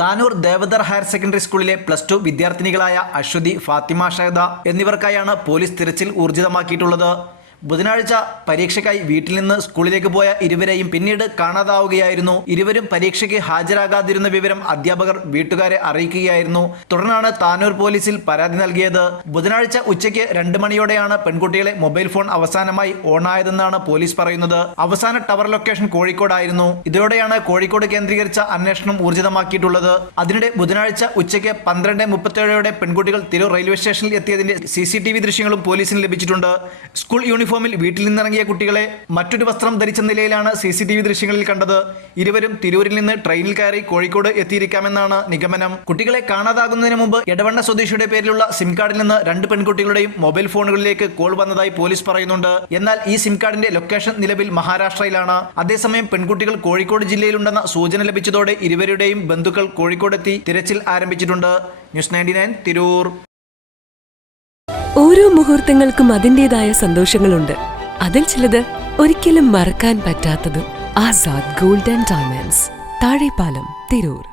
Tanur Devadhar higher secondary സ്കൂളിലെ +2 വിദ്യാർത്ഥിനികളായ Aswathy, Fathima Shahada എന്നിവർക്കായാണ് police തിരച്ചിൽ ഊർജിതമാക്കിയിട്ടുള്ളത്. ബുധനാഴ്ച പരീക്ഷയ്ക്കായി വീട്ടിൽ നിന്ന് സ്കൂളിലേക്ക് പോയ ഇരുവരെയും പിന്നീട് കാണാതാവുകയായിരുന്നു. ഇരുവരും പരീക്ഷയ്ക്ക് ഹാജരാകാതിരുന്ന വിവരം അധ്യാപകർ വീട്ടുകാരെ അറിയിക്കുകയായിരുന്നു. തുടർന്നാണ് താനൂർ പോലീസിൽ പരാതി നൽകിയത്. ബുധനാഴ്ച ഉച്ചയ്ക്ക് 2 മണിയോടെയാണ് പെൺകുട്ടികളെ മൊബൈൽ ഫോൺ അവസാനമായി ഓണായതെന്നാണ് പോലീസ് പറയുന്നത്. അവസാന ടവർ ലൊക്കേഷൻ കോഴിക്കോടായിരുന്നു. ഇതോടെയാണ് കോഴിക്കോട് കേന്ദ്രീകരിച്ച അന്വേഷണം ഊർജിതമാക്കിയിട്ടുള്ളത്. അതിനിടെ ബുധനാഴ്ച ഉച്ചയ്ക്ക് 12:37 പെൺകുട്ടികൾ തിരൂർ റെയിൽവേ സ്റ്റേഷനിൽ എത്തിയതിന്റെ CCTV ദൃശ്യങ്ങളും പോലീസിന് ലഭിച്ചിട്ടുണ്ട്. സ്കൂൾ യൂണിഫോമിൽ വീട്ടിൽ നിന്നിറങ്ങിയ കുട്ടികളെ മറ്റൊരു വസ്ത്രം ധരിച്ച നിലയിലാണ് CCTV ദൃശ്യങ്ങളിൽ കണ്ടത്. ഇരുവരും തിരൂരിൽ നിന്ന് ട്രെയിനിൽ കയറി കോഴിക്കോട് എത്തിയിരിക്കാമെന്നാണ് നിഗമനം. കുട്ടികളെ കാണാതാകുന്നതിന് മുമ്പ് എടവണ്ണ സ്വദേശിയുടെ പേരിലുള്ള സിം കാർഡിൽ നിന്ന് 2 പെൺകുട്ടികളുടെയും മൊബൈൽ ഫോണുകളിലേക്ക് കോൾ വന്നതായി പോലീസ് പറയുന്നുണ്ട്. എന്നാൽ ഈ സിം കാർഡിന്റെ ലൊക്കേഷൻ നിലവിൽ മഹാരാഷ്ട്രയിലാണ്. അതേസമയം പെൺകുട്ടികൾ കോഴിക്കോട് ജില്ലയിലുണ്ടെന്ന സൂചന ലഭിച്ചതോടെ ഇരുവരുടെയും ബന്ധുക്കൾ കോഴിക്കോടെത്തി തിരച്ചിൽ ആരംഭിച്ചിട്ടുണ്ട്. ന്യൂസ് 99 തിരൂർ. ഓരോ മുഹൂർത്തങ്ങൾക്കും അതിൻ്റെതായ സന്തോഷങ്ങളുണ്ട്. അതിൽ ചിലത് ഒരിക്കലും മറക്കാൻ പറ്റാത്തതും. Azad gold and diamonds, Thazhepalam, Tirur.